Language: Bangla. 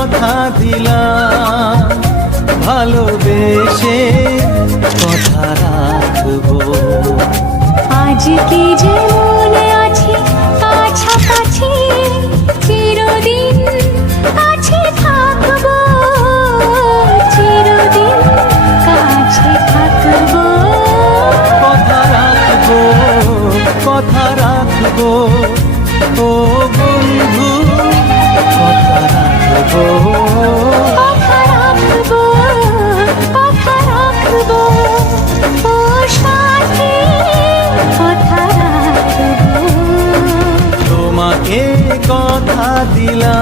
কথা দিলাম, ভালোবেসে কথা রাখবো। আজকে যেমন আছি কাছাকাছি, চিরদিন কাছে থাকবো, চিরদিন কাছে থাকবো। কথা রাখবো, কথা রাখবো, ও বন্ধু কথা রাখবো। কথা রাখবো, কথা রাখবো, ও সাথী কথা রাখবো। তোমাকে কথা দিলাম।